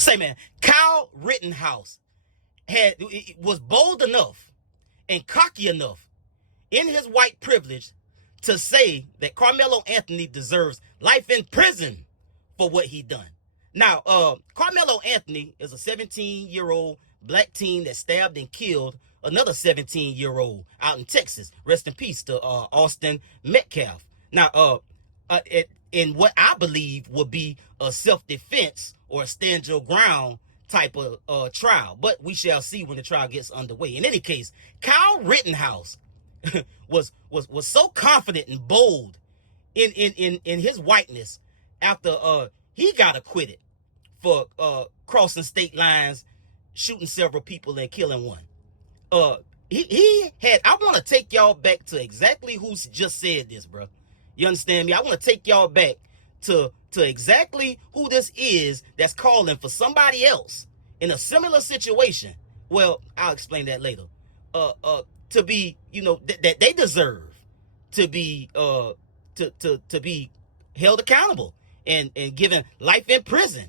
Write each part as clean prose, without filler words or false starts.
Say, man, Kyle Rittenhouse was bold enough and cocky enough in his white privilege to say that Carmelo Anthony deserves life in prison for what he done. Now, Carmelo Anthony is a 17-year-old black teen that stabbed and killed another 17-year-old out in Texas. Rest in peace to Austin Metcalf. Now, in what I believe would be a self-defense or a stand your ground type of trial. But we shall see when the trial gets underway. In any case, Kyle Rittenhouse was so confident and bold in his whiteness after he got acquitted for crossing state lines, shooting several people and killing one. He had, I want to take y'all back to exactly who just said this, bro. You understand me? I want to take y'all back to exactly who this is that's calling for somebody else in a similar situation. Well, I'll explain that later. To be, you know, that they deserve to be to be held accountable and given life in prison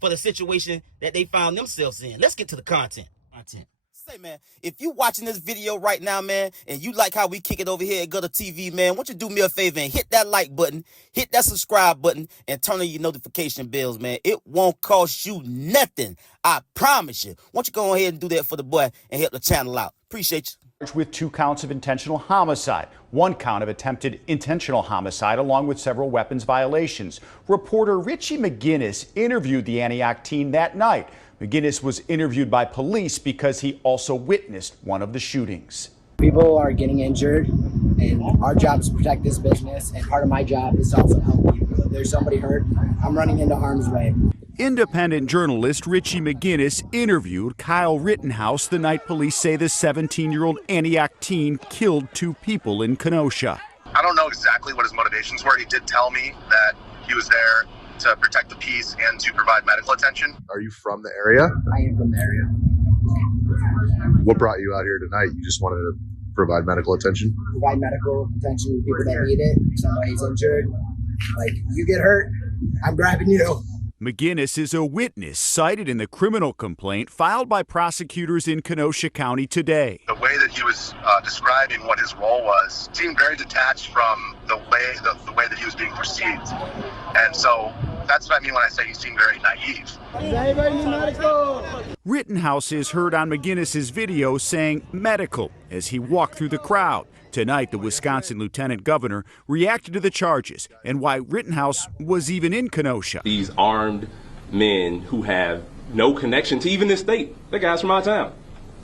for the situation that they found themselves in. Let's get to the content. Say, man, if you watching this video right now, man, and you like how we kick it over here at GuddaTV, man, why don't you do me a favor and hit that like button, hit that subscribe button, and turn on your notification bells, man. It won't cost you nothing. I promise you. Why don't you go ahead and do that for the boy and help the channel out? Appreciate you. With 2 counts of intentional homicide, 1 count of attempted intentional homicide, along with several weapons violations. Reporter Richie McGinnis interviewed the Antioch teen that night. McGinnis was interviewed by police because he also witnessed one of the shootings. People are getting injured, and our job is to protect this business, and part of my job is to also help people. If there's somebody hurt, I'm running into harm's way. Independent journalist Richie McGinnis interviewed Kyle Rittenhouse the night police say the 17-year-old Antioch teen killed 2 people in Kenosha. I don't know exactly what his motivations were. He did tell me that he was there to protect the peace and to provide medical attention. Are you from the area? I am from the area. What brought you out here tonight? You just wanted to provide medical attention? Provide medical attention to people that need it. If somebody's injured, like, you get hurt, I'm grabbing you. McGinnis is a witness cited in the criminal complaint filed by prosecutors in Kenosha County today. The way that he was describing what his role was seemed very detached from the way that he was being perceived. And so that's what I mean when I say he seemed very naive. Rittenhouse is heard on McGinnis's video saying medical as he walked through the crowd. Tonight, the Wisconsin lieutenant governor reacted to the charges and why Rittenhouse was even in Kenosha. These armed men who have no connection to even this state, they're guys from our town.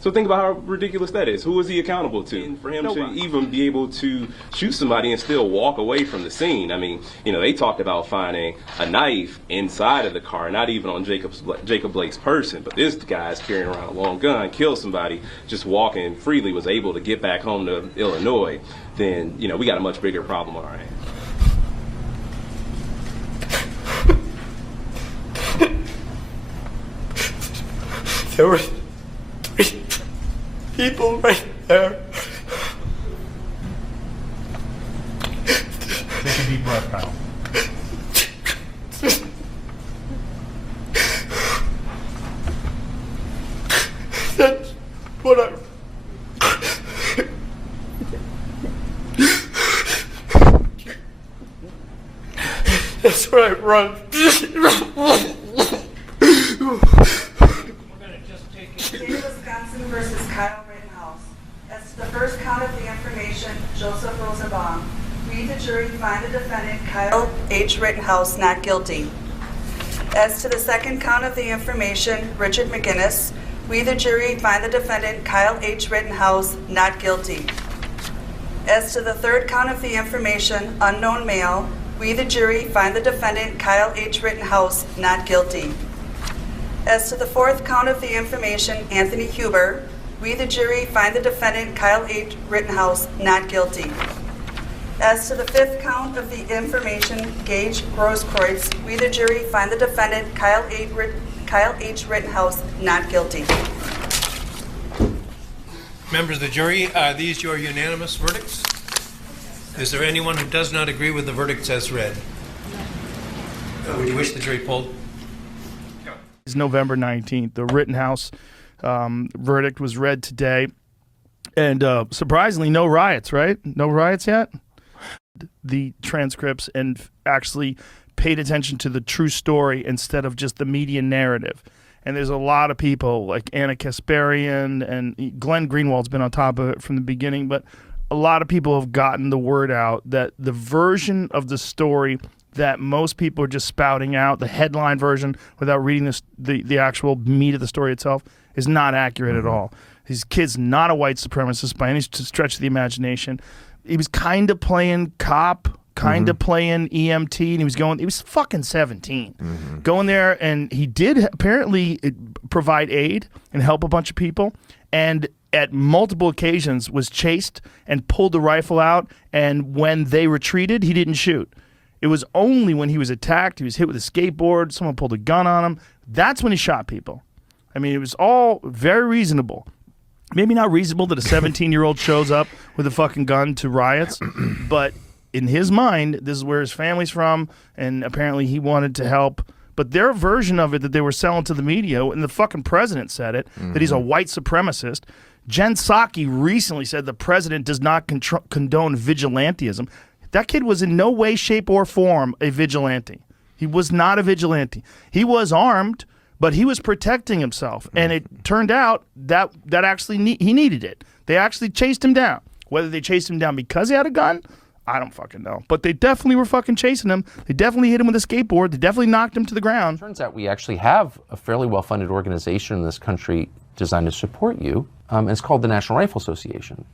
So think about how ridiculous that is. Who is he accountable to? And for him to even be able to shoot somebody and still walk away from the scene. I mean, you know, they talked about finding a knife inside of the car, not even on Jacob Blake's person. But this guy's carrying around a long gun, killed somebody, just walking freely, was able to get back home to Illinois. Then, you know, we got a much bigger problem on our hands. There were 3 people right there. Take a deep breath, Kyle. That's what I... That's what I run. Wisconsin versus Kyle Rittenhouse. As to the first count of the information, Joseph Rosenbaum. We, the jury, find the defendant Kyle H. Rittenhouse not guilty. As to the second count of the information, Richard McGinnis. We, the jury, find the defendant Kyle H. Rittenhouse not guilty. As to the third count of the information, unknown male. We, the jury, find the defendant Kyle H. Rittenhouse not guilty. As to the fourth count of the information, Anthony Huber, we, the jury, find the defendant Kyle H. Rittenhouse not guilty. As to the fifth count of the information, Gage Grosskreutz, we, the jury, find the defendant Kyle H. Rittenhouse not guilty. Members of the jury, are these your unanimous verdicts? Is there anyone who does not agree with the verdicts as read? Would you wish the jury polled? is November 19th. The Rittenhouse verdict was read today. And surprisingly, no riots, right? No riots yet? The transcripts and actually paid attention to the true story instead of just the media narrative. And there's a lot of people like Anna Kasparian and Glenn Greenwald's been on top of it from the beginning, but a lot of people have gotten the word out that the version of the story that most people are just spouting out, the headline version without reading the actual meat of the story itself, is not accurate at all. His kid's not a white supremacist by any stretch of the imagination. He was kind of playing cop, kind of playing EMT, and he was fucking 17. Going there, and he did apparently provide aid and help a bunch of people, and at multiple occasions was chased and pulled the rifle out, and when they retreated, he didn't shoot. It was only when he was attacked, he was hit with a skateboard, someone pulled a gun on him, that's when he shot people. I mean, it was all very reasonable. Maybe not reasonable that a 17-year-old shows up with a fucking gun to riots, but in his mind, this is where his family's from, and apparently he wanted to help. But their version of it that they were selling to the media, and the fucking president said it, that he's a white supremacist. Jen Psaki recently said the president does not condone vigilantism. That kid was in no way, shape, or form a vigilante. He was not a vigilante. He was armed, but he was protecting himself. And it turned out that actually he needed it. They actually chased him down. Whether they chased him down because he had a gun, I don't fucking know. But they definitely were fucking chasing him. They definitely hit him with a skateboard. They definitely knocked him to the ground. Turns out we actually have a fairly well-funded organization in this country designed to support you. And it's called the National Rifle Association.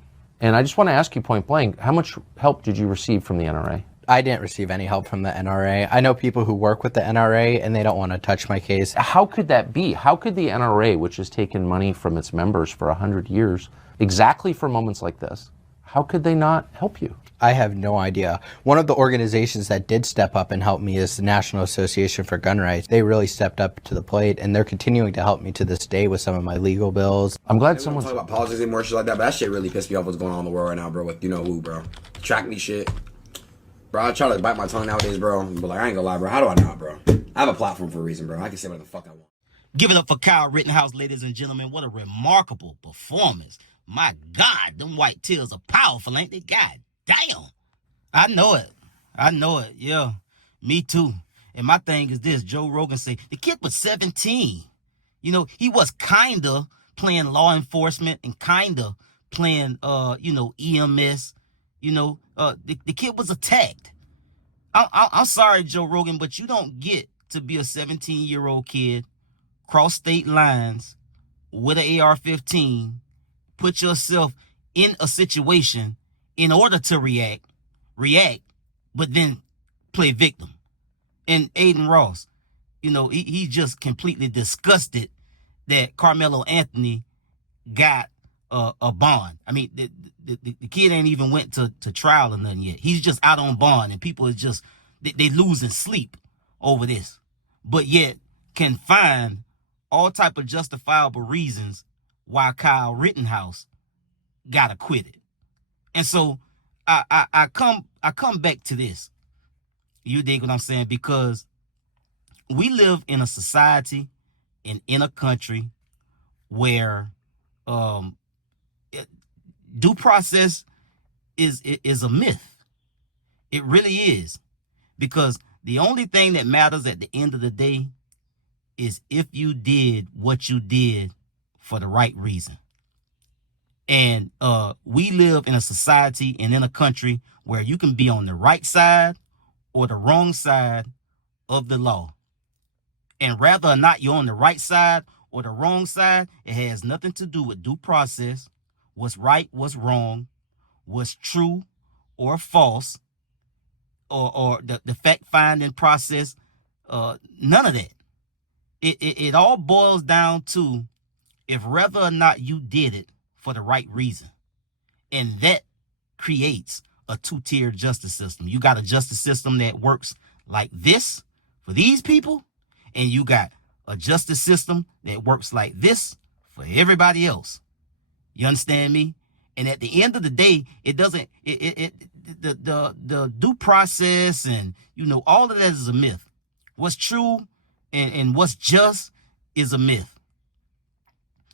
And I just want to ask you point blank, how much help did you receive from the NRA? I didn't receive any help from the NRA. I know people who work with the NRA, and they don't want to touch my case. How could that be? How could the NRA, which has taken money from its members for 100 years, exactly for moments like this, how could they not help you? I have no idea. One of the organizations that did step up and help me is the National Association for Gun Rights. They really stepped up to the plate, and they're continuing to help me to this day with some of my legal bills. I'm glad someone's talking about politics anymore, shit like that, but that shit really pissed me off what's going on in the world right now, bro, with you know who, bro. Track me shit. Bro, I try to bite my tongue nowadays, bro, but like, I ain't gonna lie, bro. How do I not, bro? I have a platform for a reason, bro. I can say whatever the fuck I want. Give it up for Kyle Rittenhouse, ladies and gentlemen. What a remarkable performance. My God, them white tears are powerful, ain't they? God damn. I know it. Yeah, me too. And my thing is this, Joe Rogan say, the kid was 17. You know, he was kind of playing law enforcement and kind of playing, EMS. You know, the kid was attacked. I'm sorry, Joe Rogan, but you don't get to be a 17-year-old kid, cross state lines with an AR-15, put yourself in a situation in order to react, but then play victim. And Aiden Ross, you know, he just completely disgusted that Carmelo Anthony got a bond. I mean, the kid ain't even went to trial or nothing yet. He's just out on bond, and people are just, they losing sleep over this. But yet can find all type of justifiable reasons why Kyle Rittenhouse got acquitted. And so I come back to this. You dig what I'm saying? Because we live in a society and in a country where due process is a myth. It really is. Because the only thing that matters at the end of the day is if you did what you did for the right reason. And we live in a society and in a country where you can be on the right side or the wrong side of the law. And whether or not you're on the right side or the wrong side, it has nothing to do with due process, what's right, what's wrong, what's true or false, or the fact-finding process, none of that. It all boils down to if whether or not you did it for the right reason. And that creates a two-tiered justice system. You got a justice system that works like this for these people, and you got a justice system that works like this for everybody else. You understand me? And at the end of the day, it doesn't, the due process and, you know, all of that is a myth. What's true and what's just is a myth.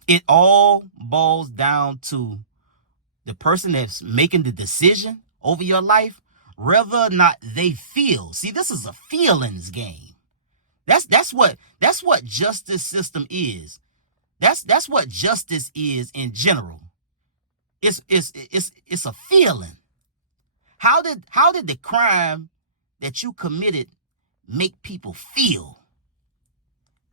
It all boils down to the person that's making the decision over your life, whether or not they feel. See, this is a feelings game. That's what justice system is. That's what justice is in general. It's a feeling. How did the crime that you committed make people feel?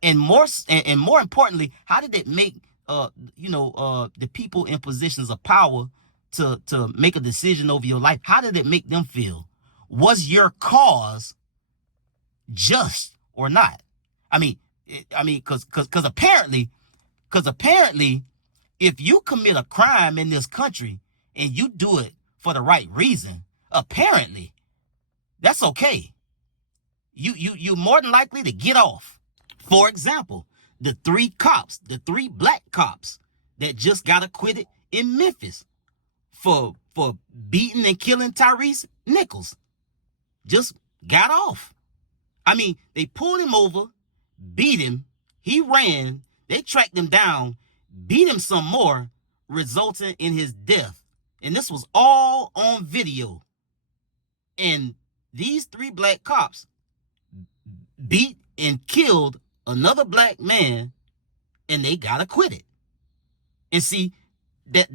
And more importantly, how did it make the people in positions of power to make a decision over your life? How did it make them feel? Was your cause just or not? Because apparently, if you commit a crime in this country and you do it for the right reason, apparently, that's okay. You're more than likely to get off. For example, the three black cops that just got acquitted in Memphis for beating and killing Tyrese Nichols just got off. They pulled him over, beat him, he ran, they tracked him down, beat him some more, resulting in his death. And this was all on video. And these three black cops beat and killed another black man, and they got acquitted. And see, that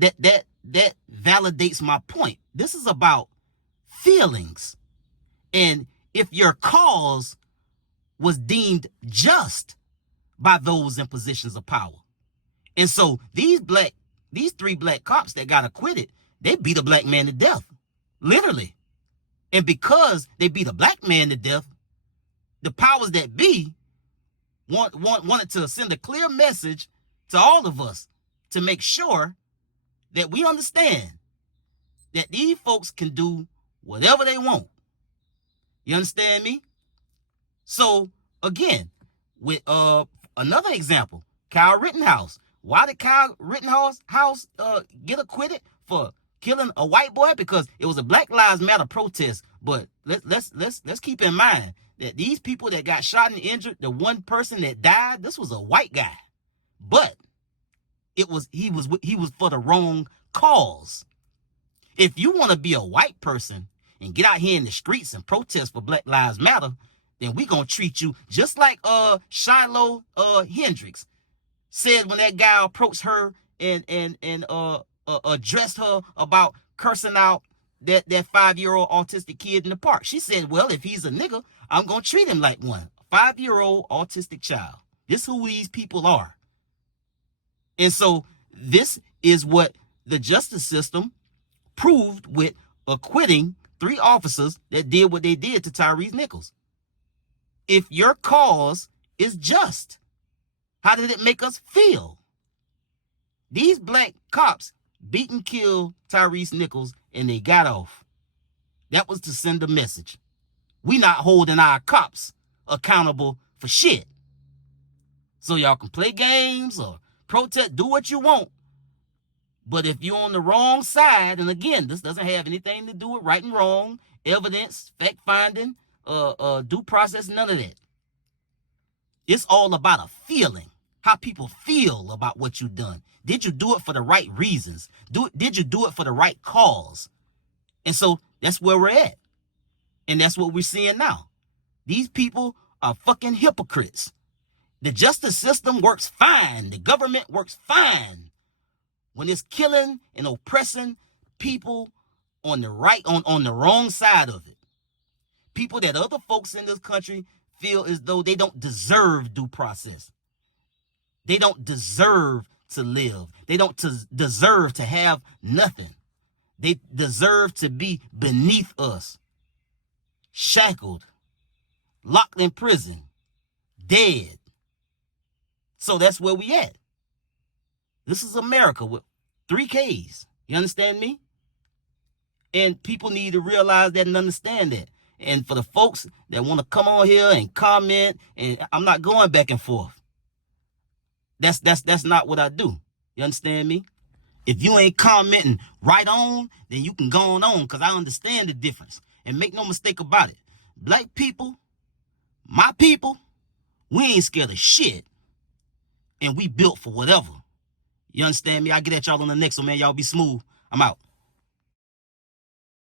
validates my point. This is about feelings. And if your cause was deemed just by those in positions of power. And so these three black cops that got acquitted, they beat a black man to death. Literally. And because they beat a black man to death, the powers that be wanted to send a clear message to all of us to make sure that we understand that these folks can do whatever they want. You understand me? So again, with another example, Kyle Rittenhouse. Why did Kyle Rittenhouse get acquitted for killing a white boy? Because it was a Black Lives Matter protest. But let's keep in mind that these people that got shot and injured, the one person that died, this was a white guy. But he was for the wrong cause. If you want to be a white person and get out here in the streets and protest for Black Lives Matter, then we gonna treat you just like Shiloh Hendricks said when that guy approached her and addressed her about cursing out that 5-year-old autistic kid in the park. She said, well, if he's a nigga, I'm gonna treat him like one. 5-year-old autistic child. This is who these people are. And so this is what the justice system proved with acquitting 3 officers that did what they did to Tyrese Nichols. If your cause is just, how did it make us feel? These black cops beat and killed Tyrese Nichols and they got off. That was to send a message. We not holding our cops accountable for shit. So y'all can play games or protest, do what you want. But if you're on the wrong side, and again, this doesn't have anything to do with right and wrong, evidence, fact finding, due process, none of that. It's all about a feeling, how people feel about what you've done. Did you do it for the right reasons? Did you do it for the right cause? And so that's where we're at. And that's what we're seeing now. These people are fucking hypocrites. The justice system works fine. The government works fine when it's killing and oppressing people on the right, on the wrong side of it. People that other folks in this country feel as though they don't deserve due process. They don't deserve to live. They don't deserve to have nothing. They deserve to be beneath us, shackled, locked in prison, dead. So that's where we at. This is America with 3 Ks. You understand me? And people need to realize that and understand that. And for the folks that want to come on here and comment, and I'm not going back and forth. That's not what I do. You understand me? If you ain't commenting right on, then you can go on because I understand the difference. And make no mistake about it. Black people, my people, we ain't scared of shit. and we built for whatever. You understand me? I get at y'all on the next one, man. Y'all be smooth. I'm out.